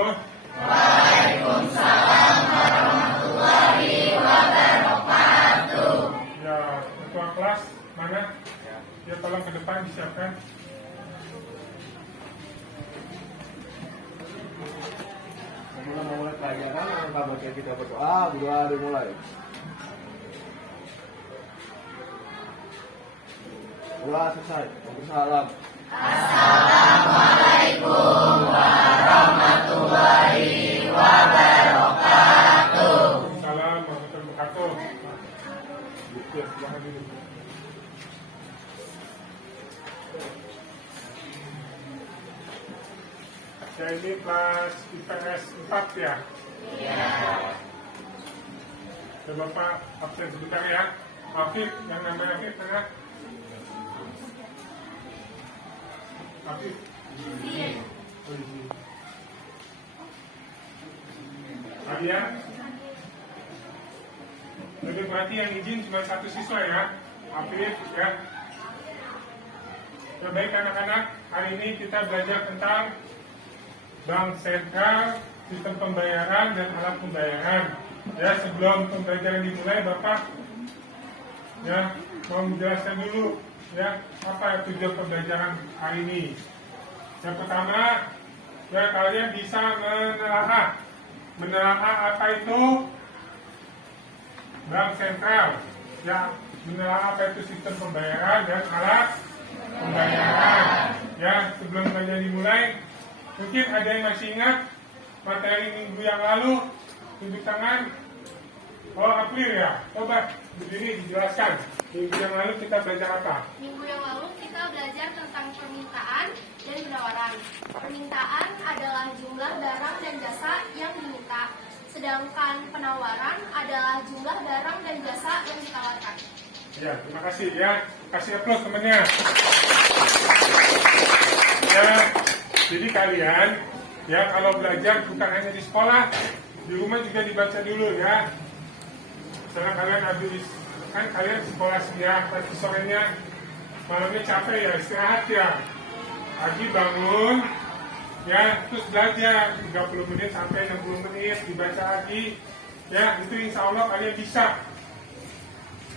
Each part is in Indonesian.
wabarakatuh. Waalaikumsalam warahmatullahi wabarakatuh. Ya, ketua kelas mana? Ya, tolong ke depan disiapkan. Mulai pelajaran, angka baca kita berdoa dimulai. Doa selesai. Waalaikumsalam. Assalamualaikum warahmatullahi wabarakatuh. Salam warahmatullahi wabarakatuh. Ya, silakan dulu. Ya, ini kelas IPS 4 ya? Iya. Ya, Bapak absen sebentar ya. Afif, yang namanya Afif tengah. Afif. Oh, di sini. Kalian? Jadi berarti yang izin cuma satu siswa ya, Afif ya. Ya, baik anak-anak, hari ini kita belajar tentang bank sentral, sistem pembayaran dan alat pembayaran. Ya, sebelum pembelajaran dimulai, Bapak ya mau menjelaskan dulu ya apa tujuan pembelajaran hari ini. Yang pertama, ya kalian bisa menelaah apa itu bank sentral, ya menelaah apa itu sistem pembayaran dan alat pembayaran. Ya, sebelum pembelajaran dimulai, mungkin ada yang masih ingat materi minggu yang lalu, tunjuk tangan. Oh, April ya, coba berdiri dijelaskan. Minggu yang lalu kita belajar apa? Minggu yang lalu kita belajar tentang permintaan dan penawaran. Permintaan adalah jumlah barang dan jasa yang diminta, sedangkan penawaran adalah jumlah barang dan jasa yang ditawarkan. Ya, terima kasih ya. Kasih aplaus temannya. Ya, jadi kalian ya kalau belajar bukan hanya di sekolah, di rumah juga dibaca dulu ya. Setelah kalian habis kan kalian sekolah siang, pagi sorenya, malamnya capek ya, istirahat ya. Pagi bangun, ya terus belajar 30 menit sampai 60 menit dibaca lagi, ya itu insya Allah kalian bisa.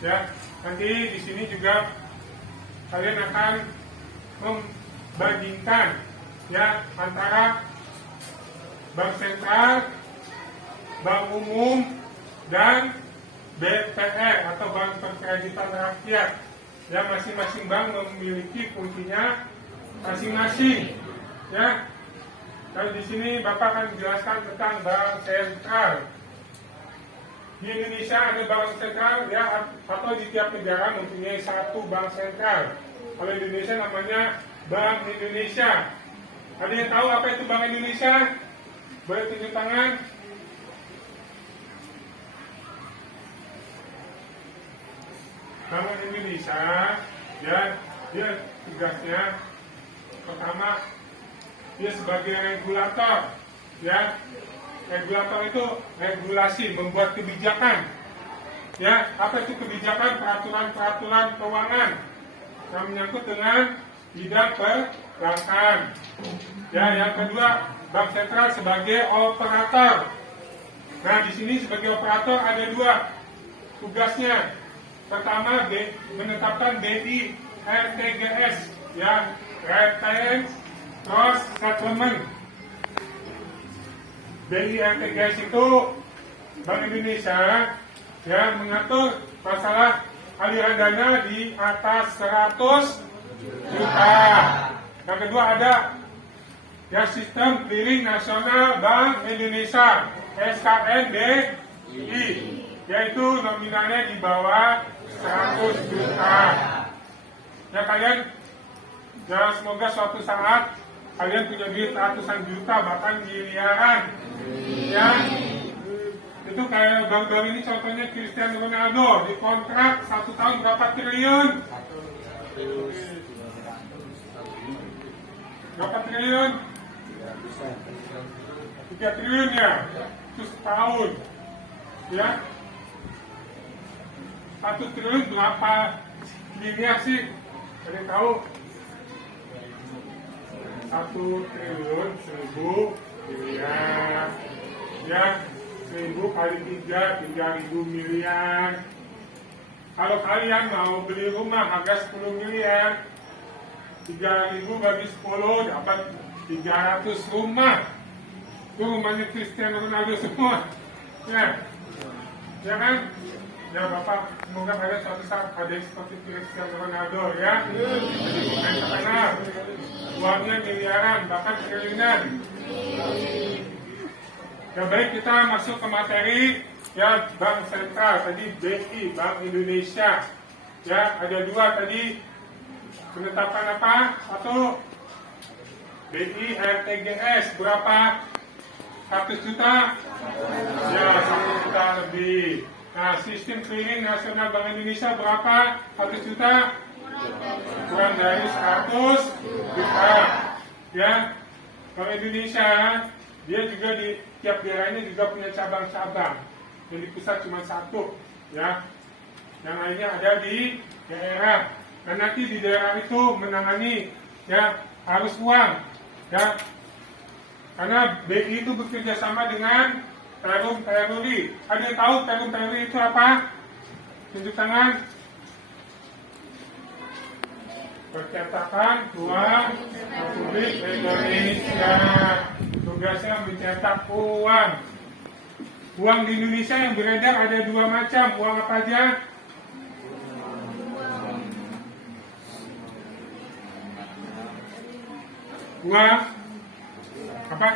Ya, nanti di sini juga kalian akan membandingkan ya antara bank sentral, bank umum, dan BPR atau Bank Perkreditan Rakyat. Ya, masing-masing bank memiliki fungsinya masing-masing. Ya, kalau di sini Bapak akan menjelaskan tentang bank sentral. Di Indonesia ada bank sentral ya, atau di tiap negara mempunyai satu bank sentral. Kalau di Indonesia namanya Bank Indonesia. Ada yang tahu apa itu Bank Indonesia? Boleh tunjuk tangan. Bank Indonesia ya, dia tugasnya pertama dia sebagai regulator ya. Regulator itu regulasi, membuat kebijakan ya. Apa itu kebijakan? Peraturan keuangan yang menyangkut dengan bidang perbankan ya. Yang kedua, bank sentral sebagai operator. Nah, di sini sebagai operator ada dua tugasnya. Pertama, menetapkan BI RTGS ya, Retain Gross Settlement. BI RTGS itu Bank Indonesia ya mengatur masalah aliran dana di atas 100 juta. Yang kedua ada ya sistem clearing nasional Bank Indonesia SKNDI, yaitu nominalnya di bawah 100 juta. Ya kalian, ya semoga suatu saat kalian punya duit ratusan juta bahkan miliaran. Ya, itu kayak bank-bank ini contohnya Cristiano Ronaldo dikontrak 1 tahun berapa triliun? Berapa triliun? 3 triliun ya, itu setahun. Ya, 1 triliun berapa miliar sih? Ada yang tahu? 1 triliun 1000 miliar. kali 3, 3.000 miliar. Kalau kalian mau beli rumah harga 10 miliar, 3.000 bagi 10 dapat 300 rumah. Itu rumahnya Cristiano Ronaldo semua. Ya kan? Ya Bapak, semoga ada suatu saat ada yang seperti Cristiano Ronaldo ya. Bukan terkenal, uangnya miliaran, bahkan triliunan. Ya baik, kita masuk ke materi ya. Bank Sentral tadi BI, Bank Indonesia. Ya ada dua tadi penetapan apa? Satu BI RTGS berapa? 100 juta? Ya 1 juta lebih. Nah, sistem clearing nasional Bank Indonesia berapa? 100 juta? Kurang dari 100 juta. Ya, Bank Indonesia dia juga di tiap daerahnya juga punya cabang-cabang. Yang di pusat cuma satu, ya. Yang lainnya ada di daerah. Dan nanti di daerah itu menangani, ya, harus uang, ya. Karena BI itu bekerja sama dengan Perum Peruri. Ada yang tahu Perum Peruri itu apa? Tunjuk tangan. Percetakan uang Republik Indonesia. Tugasnya mencetak uang. Uang di Indonesia yang beredar ada dua macam. Uang apa aja? Uang apa?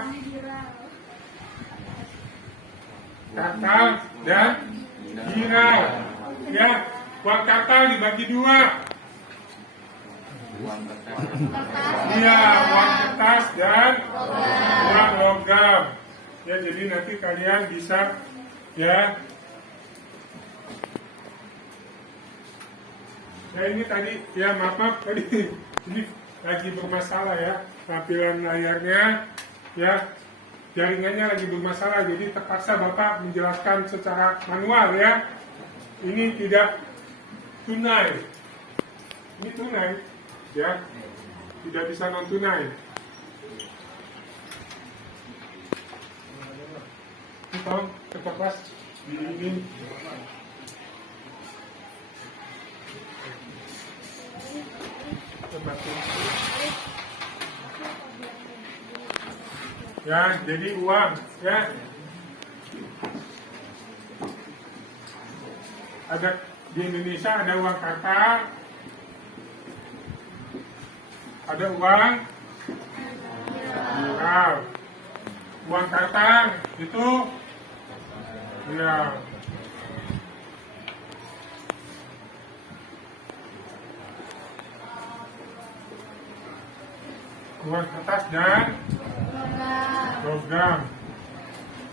Kartal dan girau. Ya, uang kartal dibagi dua. Iya, uang kertas dan uang logam. Ya, jadi nanti kalian bisa ya. Ya ini tadi ya maaf tadi ini lagi bermasalah ya tampilan layarnya ya. Jaringannya lagi bermasalah, jadi terpaksa Bapak menjelaskan secara manual ya. Ini tidak tunai. Ini tunai, ya. Tidak bisa non tunai. Kita terpaksa di ini. Ya, jadi uang, ya. Ada di Indonesia ada uang kartal, ada uang girau. Uang kartal itu, ya. Uang kertas dan logam,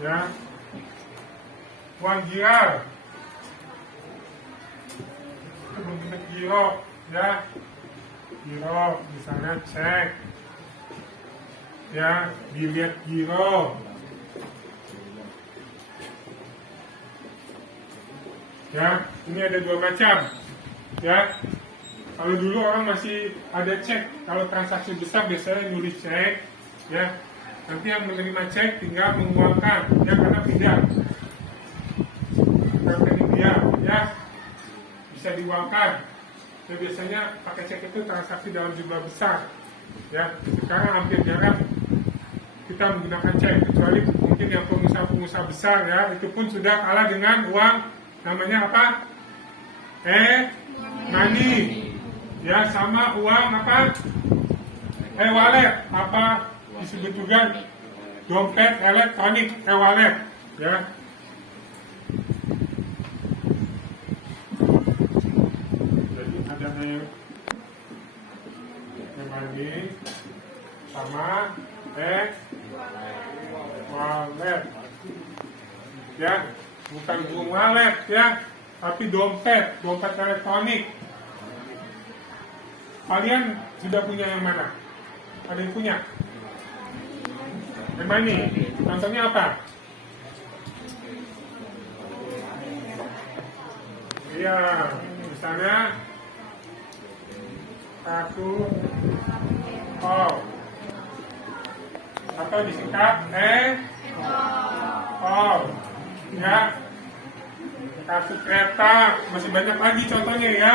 ya. Uang girau itu bentuk giro, ya. Giro misalnya cek, ya, dilihat giro, ya. Ini ada dua macam, ya. Kalau dulu orang masih ada cek, kalau transaksi besar biasanya nulis cek, ya. Nanti yang menerima cek tinggal menguangkan, ya, karena pindah rekening dia, ya, bisa diuangkan. Ya, biasanya pakai cek itu transaksi dalam jumlah besar, ya. Sekarang hampir jarang kita menggunakan cek, kecuali mungkin yang pengusaha-pengusaha besar, ya, itu pun sudah kalah dengan uang namanya apa? Money. Ya, sama uang apa? Wallet, apa disebut juga dompet elektronik, wallet, ya. Jadi ada money sama wallet, ya, bukan wallet, ya, tapi dompet elektronik. Kalian sudah punya yang mana? Ada yang punya? Yang mana? Contohnya apa? Iya, misalnya aku atau disingkat ya, kartu kereta, masih banyak lagi contohnya ya.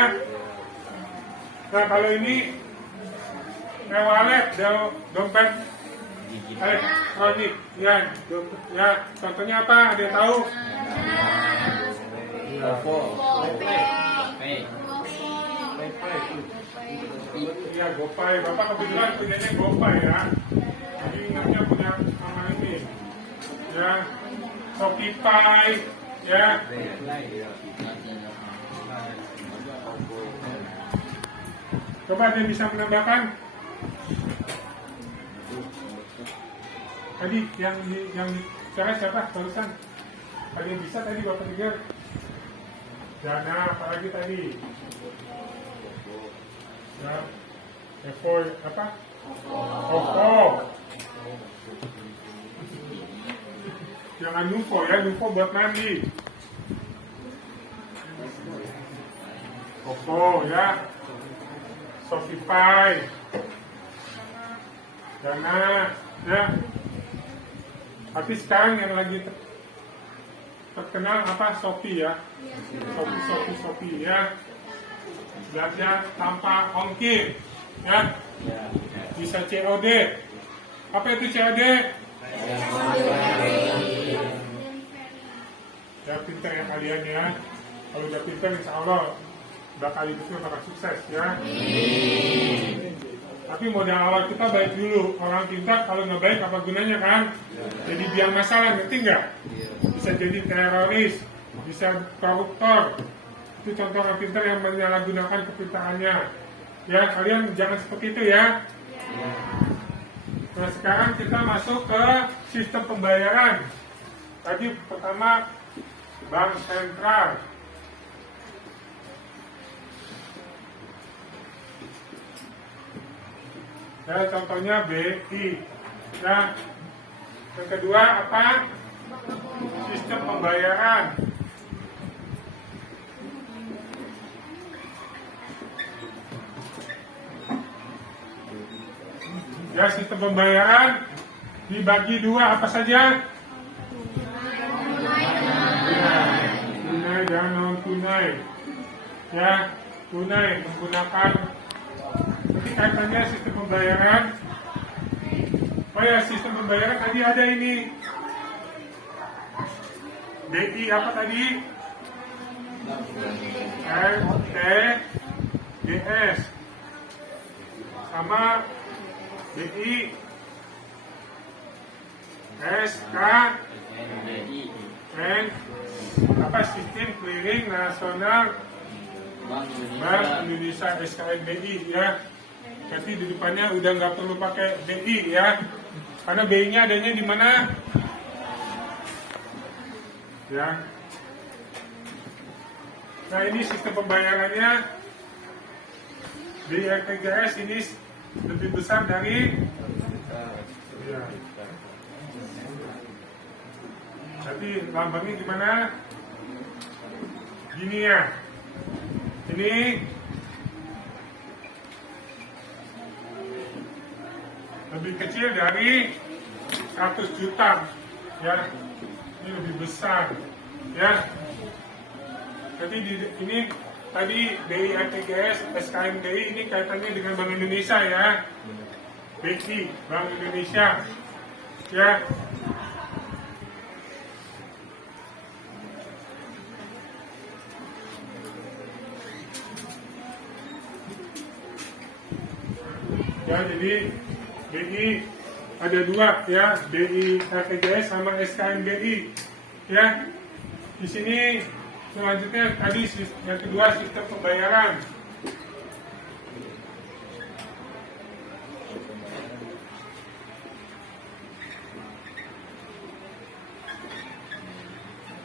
Nah kalau ini e-wallet, dompet elektronik, ya, ya, contohnya apa? Ada yang tahu? OVO. GoPay. Iya, GoPay. Bapak kebetulan punyanya GoPay ya. Jadi ingatnya punya nama ini. Ya, Shopify, ya. Coba ada yang bisa menambahkan? Tadi yang cara siapa barusan? Ada yang bisa tadi Bapak dengar? Dana, apalagi tadi? Ya, Evo apa? OVO. Jangan Nuvo ya, Nuvo buat mandi. OVO ya, Shopify, Dana, ya. Tapi sekarang yang lagi terkenal apa? Shopee ya, Shopee ya. Belanja tanpa ongkir, ya. Bisa COD. Apa itu COD? Ya pintar ya kalian ya. Kalau udah pintar insya Allah bakal hidupnya bakal sukses ya. Tapi modal awal kita baik dulu. Orang pintar kalau nggak baik apa gunanya kan? Jadi biang masalah, ngerti nggak? Bisa jadi teroris, bisa koruptor. Itu contoh orang pintar yang menyalahgunakan kepintarannya. Ya kalian jangan seperti itu ya. Nah sekarang kita masuk ke sistem pembayaran. Tadi pertama bank sentral. Ya, contohnya BI. Ya. Yang kedua apa? Sistem pembayaran. Ya, sistem pembayaran dibagi dua apa saja? Ya, tunai dan non tunai. Ya, tunai menggunakan. Jadi kaitannya sistem pembayaran. Oh ya, sistem pembayaran tadi ada ini. DI apa tadi? RTGS sama BI SKN apa sistem clearing nasional Bank Indonesia SKNBI ya. Jadi di depannya udah nggak perlu pakai BI ya, karena BI-nya adanya di mana? Ya. Nah ini sistem pembayarannya di RTGS ini lebih besar dari ya. Jadi lambangnya gimana? Gini ya. Ini lebih kecil dari 100 juta ya. Ini lebih besar ya. Jadi ini tadi BI RTGS SKNBI ini kaitannya dengan Bank Indonesia ya. BI Bank Indonesia ya. Ya, jadi BI ada dua ya, BI RTGS sama SKNBI ya. Di sini selanjutnya tadi yang kedua sistem pembayaran.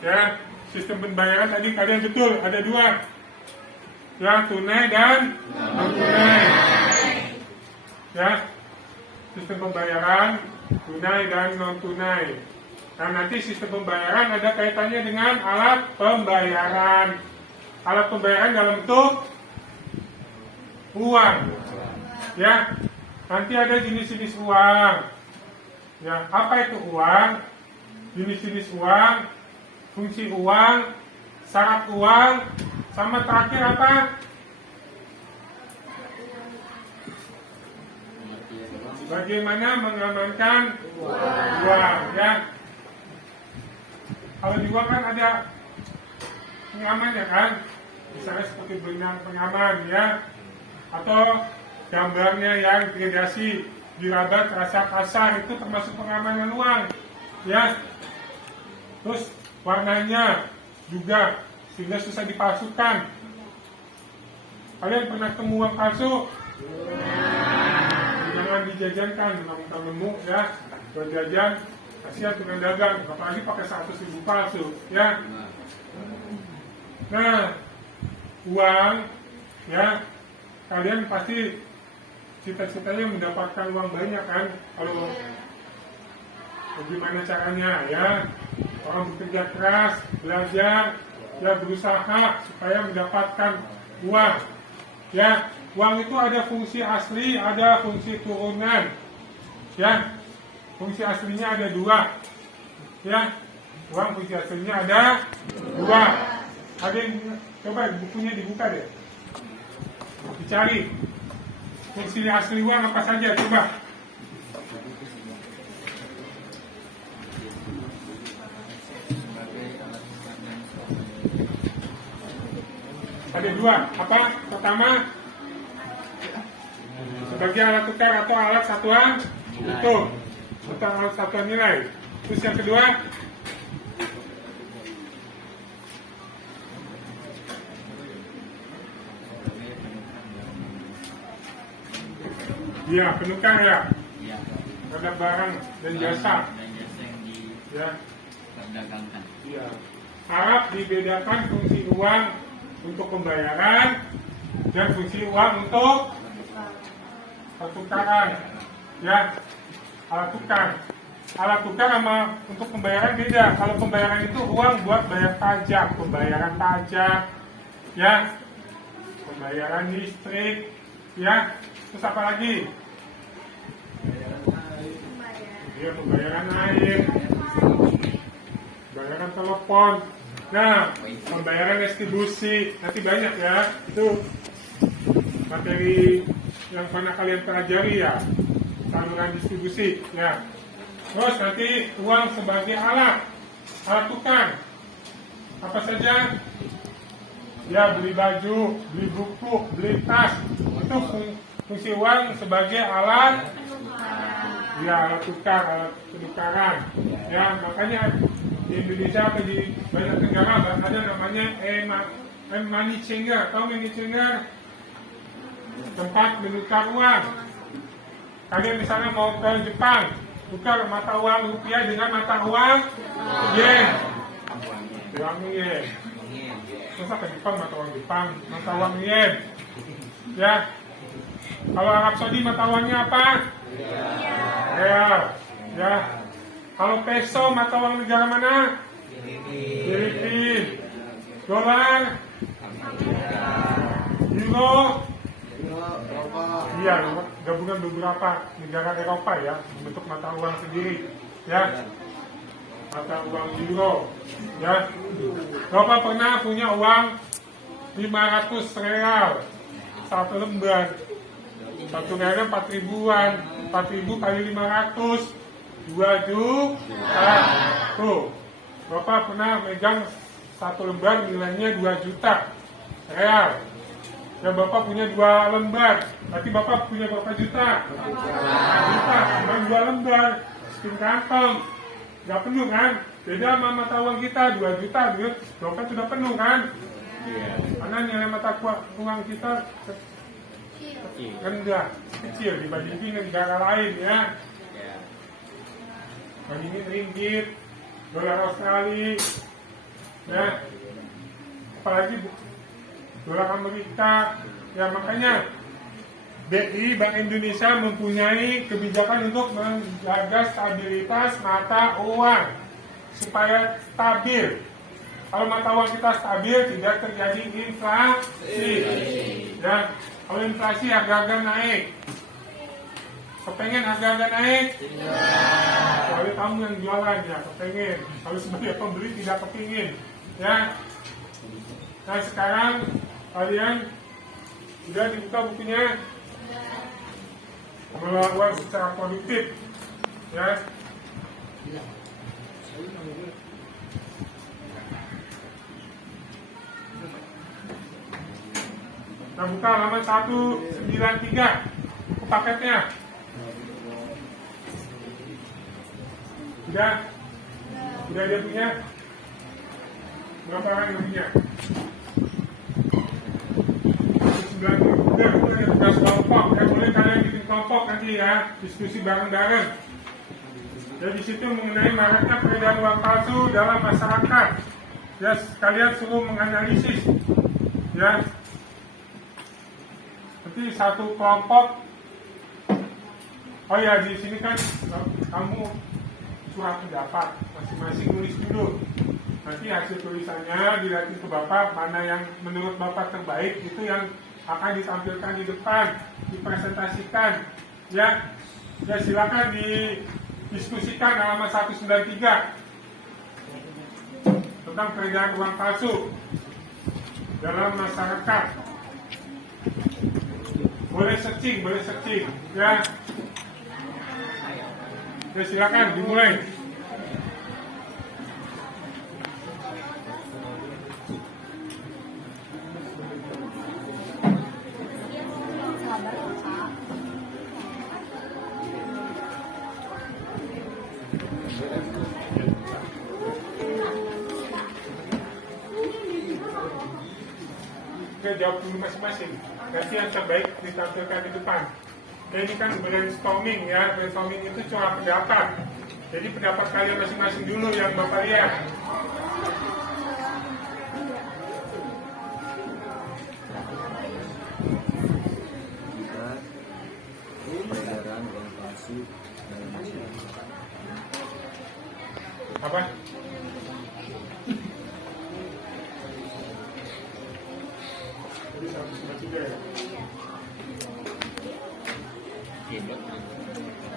Ya, sistem pembayaran tadi kalian betul ada dua. Ya, tunai dan non tunai. Ya, sistem pembayaran tunai dan non tunai. Nah nanti sistem pembayaran ada kaitannya dengan alat pembayaran. Alat pembayaran dalam bentuk uang. Ya, nanti ada jenis-jenis uang. Ya, apa itu uang? Jenis-jenis uang fungsi uang, syarat uang, sama terakhir apa? Bagaimana mengamankan uang, ya? Kalau di uang kan ada pengaman ya kan, misalnya seperti benang pengaman ya, atau gambarnya yang gradasi diraba terasa kasar, itu termasuk pengamanan uang ya. Terus warnanya juga sehingga susah dipalsukan. Kalian pernah temu uang palsu? Jangan dijajankan, mentang-mentang nemu ya, berjajan kasihan dengan dagang, apalagi pakai 100.000 palsu ya. Nah, uang ya, kalian pasti cita-citanya mendapatkan uang banyak kan? Kalau bagaimana caranya ya? Orang bekerja keras, belajar, ya berusaha supaya mendapatkan uang. Ya, uang itu ada fungsi asli, ada fungsi turunan. Ya, fungsi aslinya ada 2. Ya, uang fungsi aslinya ada 2. Ada yang coba bukunya dibuka deh, dicari fungsi asli uang apa saja, coba. Ada 2, apa? Pertama, sebagai alat tukar atau alat satuan hitung atau alat satuan nilai. Terus yang kedua, iya, penukar ya, Ya. terhadap barang dan jasa. Dan jasa yang Ya, diperdagangkan. iya. Harap dibedakan fungsi uang untuk pembayaran dan fungsi uang untuk pertukaran. Ya, alat tukar. Alat tukar sama untuk pembayaran beda. Kalau pembayaran itu uang buat bayar pajak, pembayaran pajak, ya, pembayaran listrik, ya. Terus apa lagi? Ya, pembayaran air, pembayaran telepon. Nah, pembayaran distribusi nanti banyak ya. Itu materi yang pernah kalian pelajari ya, saluran distribusi ya. Terus nanti uang sebagai alat tukar apa saja? Ya, beli baju, beli buku, beli tas, itu fungsi uang sebagai alat, ya, alat tukar, alat penukaran. Ya, makanya di Indonesia atau di banyak negara ada namanya money changer. Tahu money changer? Tempat menukar uang. Kalian misalnya mau ke Jepang, tukar mata uang rupiah dengan mata uang yen. Uang yen. Masa ke Jepang mata uang Jepang, mata uang yen. Ya. Kalau Arab Saudi mata uangnya apa? Real. Ya. Kalau peso mata uang negara mana? Filipina. Dolar? Euro? Iya, gabungan beberapa negara Eropa ya, membentuk mata uang sendiri, ya, mata uang euro, ya. Bapak pernah punya uang 500 real, 1 lembar, 1 real 4.000-an, 4.000 kali 500, 2 juta. Tuh, Bapak pernah megang 1 lembar nilainya 2 juta real. Ya, Bapak punya 2 lembar, berarti Bapak punya berapa juta? 2 juta, cuma 2 lembar, sepin kantong, nggak penuh kan? Beda sama mata uang kita, 2 juta, dompet sudah penuh kan? Karena nilai mata uang kita rendah, kecil dibandingin negara lain ya. Bandingin ringgit, dolar Australia, ya, apalagi dolar Amerika, ya. Makanya BI, Bank Indonesia mempunyai kebijakan untuk menjaga stabilitas mata uang supaya stabil. Kalau mata uang kita stabil, tidak terjadi inflasi. Ya, kalau inflasi harga-harga naik. Kepengen harga naik? Kecuali kamu yang jualan ya, kepengen. Kalau sebagai pembeli tidak kepingin. Ya. Nah sekarang kalian sudah dibuka bukunya, mengelola uang secara produktif. Ya. Nah buka halaman 193 buku paketnya. Sudah dia punya? Berapa orang yang punya? 90. Udah ada kelompok. Ya boleh kalian bikin kelompok nanti ya, diskusi bareng-bareng. Ya di situ mengenai maraknya peredaran uang palsu dalam masyarakat. Ya kalian suruh menganalisis. Ya. Nanti satu kelompok. Oh ya di sini kan kamu surat pendapat, masing-masing nulis dulu. Nanti hasil tulisannya dilihatin ke Bapak, mana yang menurut Bapak terbaik, itu yang akan ditampilkan di depan, dipresentasikan. Ya silakan didiskusikan halaman 193 tentang peredaran uang palsu dalam masyarakat. Boleh searching, ya. Ya silakan dimulai. Oke, jawab dulu masing-masing. Nanti yang terbaik ditampilkan di depan. Ya, ini kan brainstorming ya. Brainstorming itu cuma pendapat. Jadi pendapat kalian masing-masing dulu yang Bapak lihat. Peredaran uang palsu dalam masyarakat. Apa? Jadi 193 ya. Ya.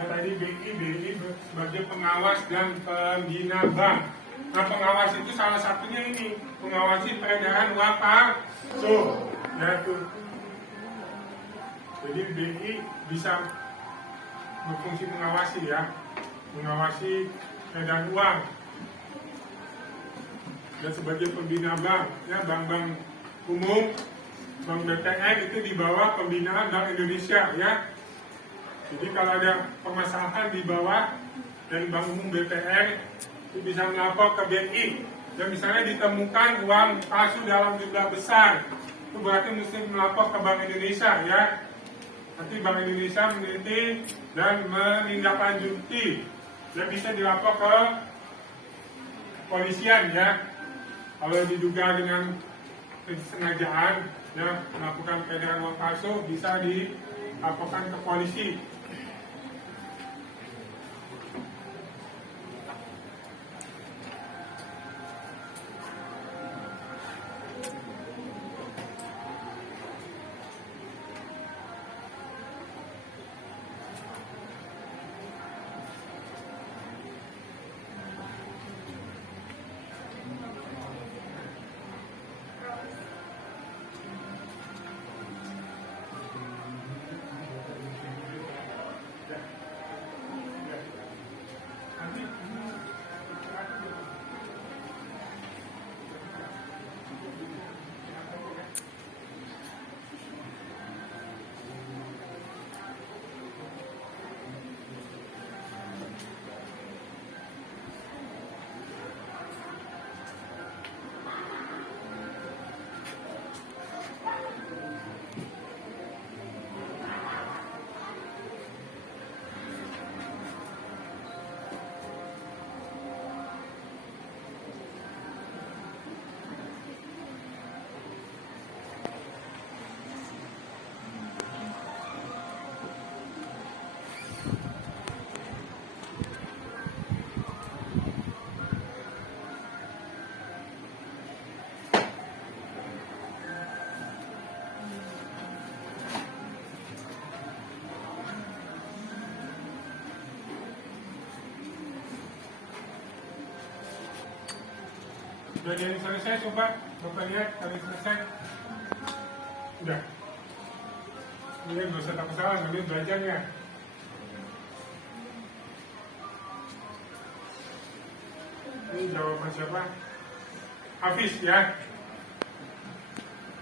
Nah, tadi BI sebagai pengawas dan pembina bank. Nah, pengawas itu salah satunya ini, mengawasi peredaran uang palsu. Ya, tuh. Jadi BI bisa berfungsi mengawasi ya, mengawasi peredaran uang. Dan sebagai pembina bank, ya bank-bank umum, bank BTN itu di bawah pembinaan Bank Indonesia ya. Jadi kalau ada permasalahan di bawah dari Bank Umum BPR itu bisa melapor ke BI. Dan misalnya ditemukan uang palsu dalam jumlah besar, itu berarti mesti melapor ke Bank Indonesia ya. Nanti Bank Indonesia meneliti dan menindaklanjuti dan bisa dilapor ke kepolisian ya. Kalau diduga dengan kesengajaan ya melakukan peredaran uang palsu bisa dilaporkan ke polisi. Sudah ada yang selesai, coba Bapak lihat, ada yang selesai. Udah. Ini nggak usah takut salah, nanti belajarnya. Ini jawaban siapa? Hafiz ya.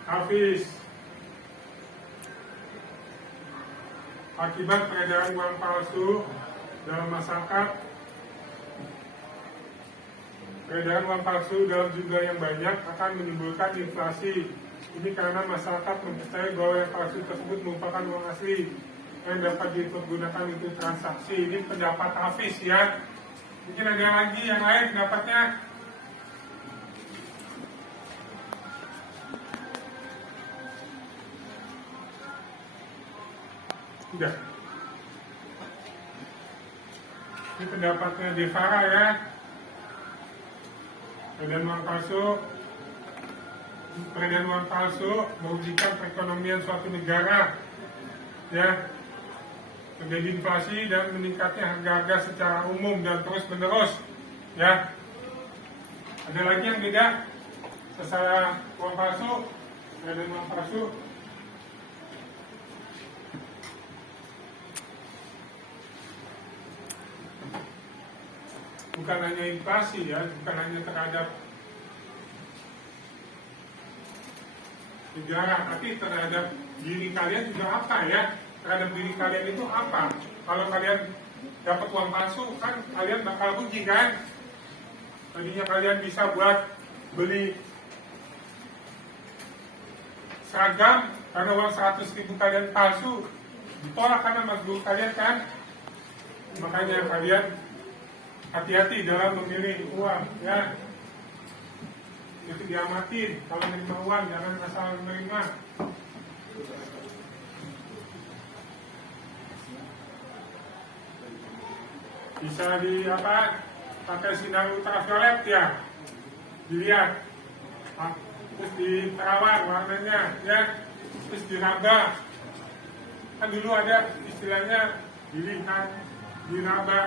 Hafiz. Akibat peredaran uang palsu dalam masyarakat, peredaran uang palsu dalam jumlah yang banyak akan menimbulkan inflasi. Ini karena masyarakat mempercayai bahwa yang palsu tersebut merupakan uang asli yang dapat dipergunakan untuk transaksi. Ini pendapat Hafiz ya. Mungkin ada lagi yang lain pendapatnya. Sudah. Ini pendapatnya Devara ya. Peredaran uang palsu merugikan perekonomian suatu negara, ya, terjadi inflasi dan meningkatnya harga-harga secara umum dan terus menerus, ya. Ada lagi yang beda secara uang palsu, peredaran uang palsu. Bukan hanya inflasi ya, bukan hanya terhadap negara, tapi terhadap diri kalian juga apa ya? Terhadap diri kalian itu apa? Kalau kalian dapat uang palsu, kan kalian bakal rugi kan? Tadinya kalian bisa buat beli seragam, karena uang 100.000 kalian palsu, ditolak karena mas guru kalian kan? Makanya kalian hati-hati dalam memilih uang ya. Itu diamatin, kalau menerima uang jangan asal menerima. Bisa di apa? Pakai sinar ultraviolet ya. Dilihat. Terus diterawang warnanya ya. terus diraba. Kan dulu ada istilahnya dilihat, diraba.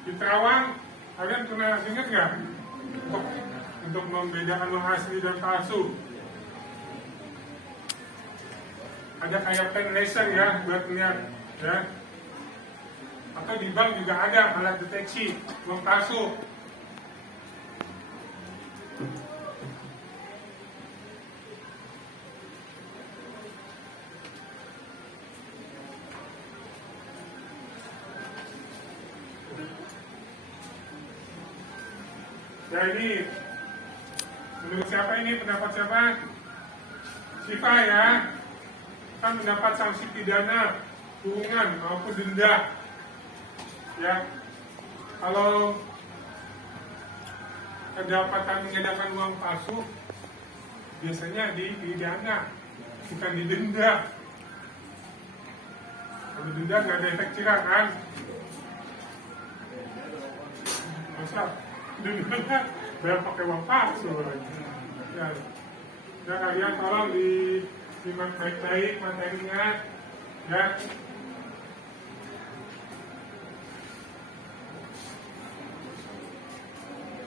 Di Terawang, kalian pernah ingat nggak? Untuk membedakan uang asli dan palsu. Ada kayak pen laser ya, buat lihat ya. Atau di bank juga ada alat deteksi uang palsu. Ya ini, menurut siapa ini? Pendapat siapa? Siva ya. Kan mendapat sanksi pidana, kurungan maupun denda. Ya, kalau kedapatan menggunakan uang palsu, biasanya dipidana, bukan didenda. Kalau denda nggak ada efek jerah kan? Masa denda bayar pakai uang palsu? Ya, ya kalian tolong disimak baik-baik materinya, ya.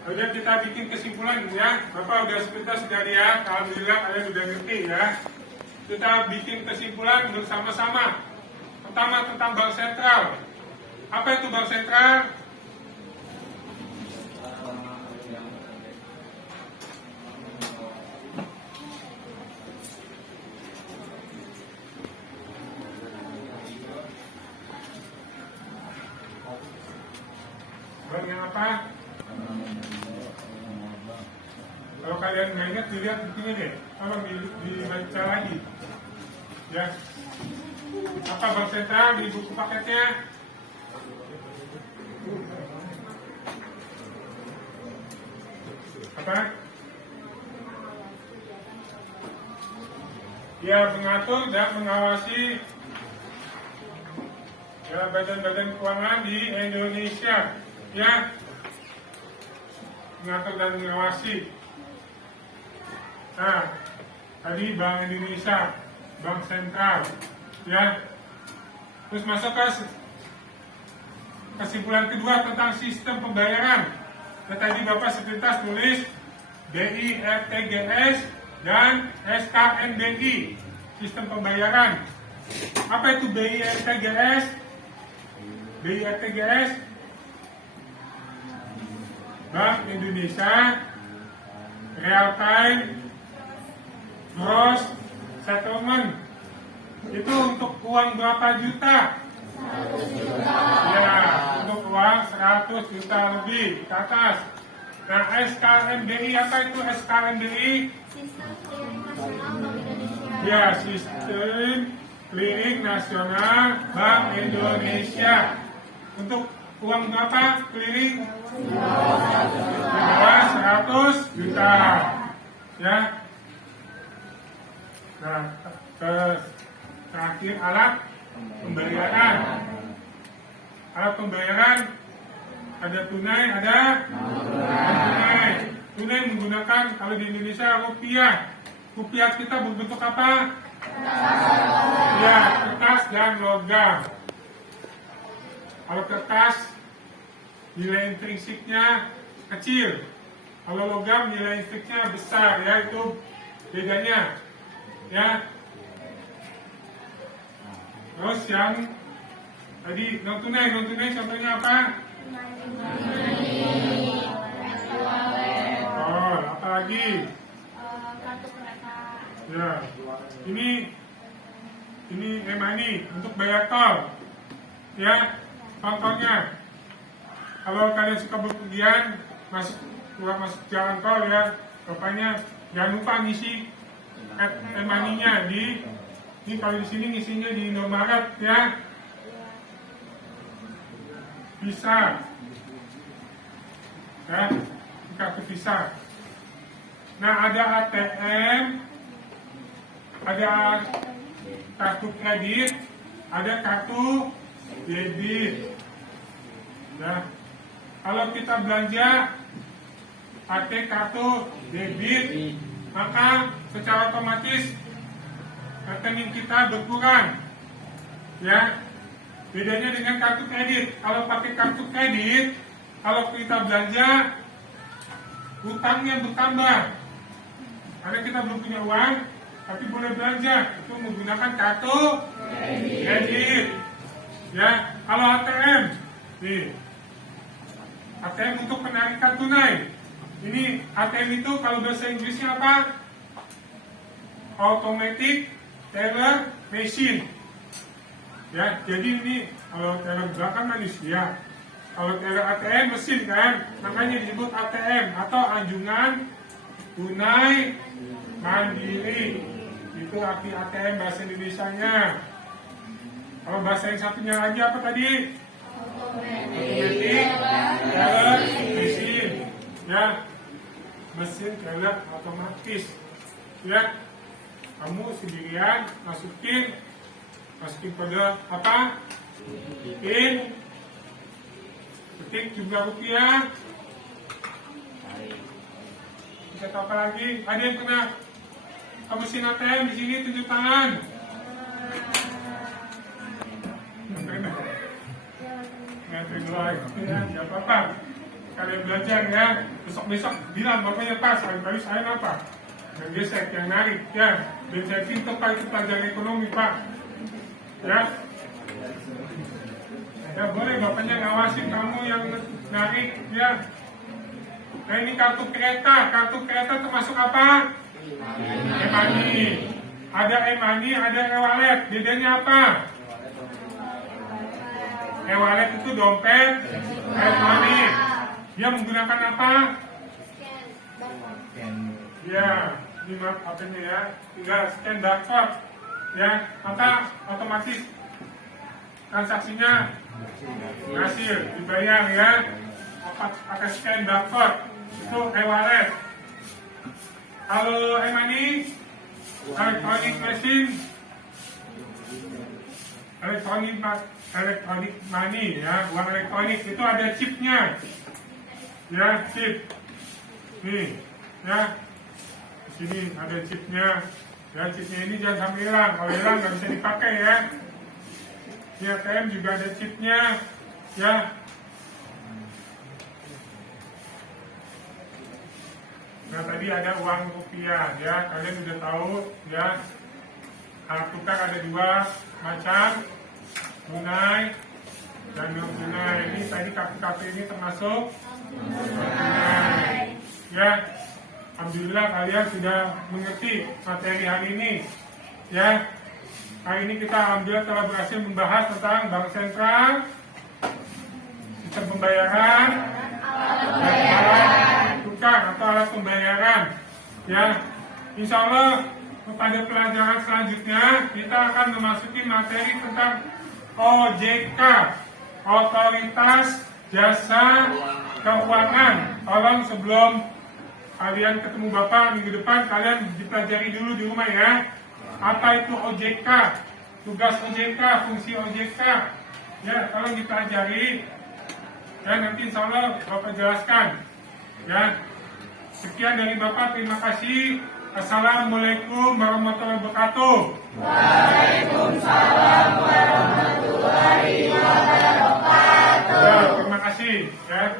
Kemudian kita bikin kesimpulan ya. Bapak udah sepintas sudah ya. Alhamdulillah kalian udah ngerti ya. Kita bikin kesimpulan bersama-sama. Pertama tentang bank sentral. Apa itu bank sentral? Bank yang apa? Kalau kalian nggak ingat, dilihat bukunya deh. Tolong dibaca lagi. Ya. Apa bank sentral di buku paketnya? Apa? Ya, mengatur dan mengawasi ya badan-badan keuangan di Indonesia. Ya. Mengatur dan mengawasi. Nah, tadi Bank Indonesia, Bank Sentral, ya. Terus masuk ke kesimpulan kedua tentang sistem pembayaran. Nah, tadi Bapak sepintas tulis BIRTGS dan SKNBI, sistem pembayaran. Apa itu BIRTGS? BIRTGS, Bank Indonesia Real Time Gross Settlement. Itu untuk uang berapa juta? 100 juta. Ya, untuk uang 100 juta lebih ke atas. Nah, SKNBI, apa itu SKNBI? Sistem Clearing Nasional Bank Indonesia. Ya, Sistem Clearing Nasional Bank Indonesia. Untuk uang berapa clearing? Di bawah 100 juta. Ya. Nah, terakhir alat pembayaran. Alat pembayaran ada tunai, ada non-tunai. Tunai menggunakan, kalau di Indonesia, rupiah. Rupiah kita berbentuk apa? Ya, kertas dan logam. Kalau kertas nilai intrinsiknya kecil, kalau logam nilai intrinsiknya besar, ya itu bedanya. Ya. Terus yang tadi non tunai contohnya apa? Oh, apa lagi? Kartu kereta. Ya, ini e-money untuk bayar tol. Ya, contohnya kalau kalian suka bepergian keluar masuk jalan tol ya, bapaknya jangan lupa ngisi e-money-nya ini kalau di sini ngisinya di Indomaret ya. Visa. Ya, kartu Visa. Nah, ada ATM, ada kartu kredit, ada kartu debit. Ya. Kalau kita belanja pakai kartu debit, maka secara otomatis rekening kita berkurang. Ya, bedanya dengan kartu kredit. Kalau pakai kartu kredit, kalau kita belanja, hutangnya bertambah. Karena kita belum punya uang, tapi boleh belanja. Itu menggunakan kartu kredit. Ya, kalau ATM, nih, ATM untuk penarikan tunai. Ini ATM itu kalau bahasa Inggrisnya apa? Automatic Teller Machine. Ya, jadi ini kalau teller belakang manusia, kalau teller ATM mesin kan, makanya disebut ATM atau anjungan tunai mandiri. Itu arti ATM bahasa Indonesianya. Kalau bahasa yang satunya lagi apa tadi? Automatic Teller Machine. Ya, mesin teller otomatis. Ya, kamu sendirian masukin kode apa? Ketik jumlah rupiah. Bisa tahu apa lagi? Ada yang pernah ke mesin ATM di sini tunjuk tangan? Ya apa-apa. Kalian belajar ya. Besok-besok bilang bapaknya pas. Kali-kali saya apa? Yang gesek, yang narik ya. Dan saya pintar Pak itu pelajaran ekonomi Pak. Ya. Ya boleh bapaknya ngawasin kamu yang narik ya. Nah ini kartu kereta. Kartu kereta termasuk apa? E-money. Ada e-money, ada e-wallet. Bedanya apa? E-wallet itu dompet, e-money. Dia menggunakan apa? Ya, ini apa-apanya ya. Tinggal scan barcode. Ya, maka otomatis transaksinya hasil dibayar ya. Pakai scan barcode itu e-wallet. Kalau e-money, electronic machine, electronic money ya, uang elektronik itu ada chipnya. Ya, chip. Nih, ya. Di sini ada chipnya. Ya, chipnya ini jangan sampai hilang. Kalau hilang nggak bisa dipakai ya. Di ATM juga ada chipnya. Ya. Nah, tadi ada uang rupiah ya. Kalian udah tahu ya. Alat tukar ada dua macam, tunai dan non tunai. Ini tadi kartu ini termasuk tunai. Ya. Alhamdulillah kalian sudah mengerti materi hari ini. Ya, hari ini kita alhamdulillah telah berhasil membahas tentang bank sentral, sistem pembayaran, dan alat tukar atau alat pembayaran. Ya, insya Allah pada pelajaran selanjutnya kita akan memasuki materi tentang OJK, Otoritas Jasa Keuangan. Tolong sebelum kalian ketemu Bapak minggu depan, kalian dipelajari dulu di rumah ya. Apa itu OJK? Tugas OJK, fungsi OJK. Ya, tolong dipelajari. Ya, nanti insya Allah Bapak jelaskan. Ya, sekian dari Bapak, terima kasih. Assalamualaikum warahmatullahi wabarakatuh. Waalaikumsalam warahmatullahi wabarakatuh. Ya, terima kasih. Ya.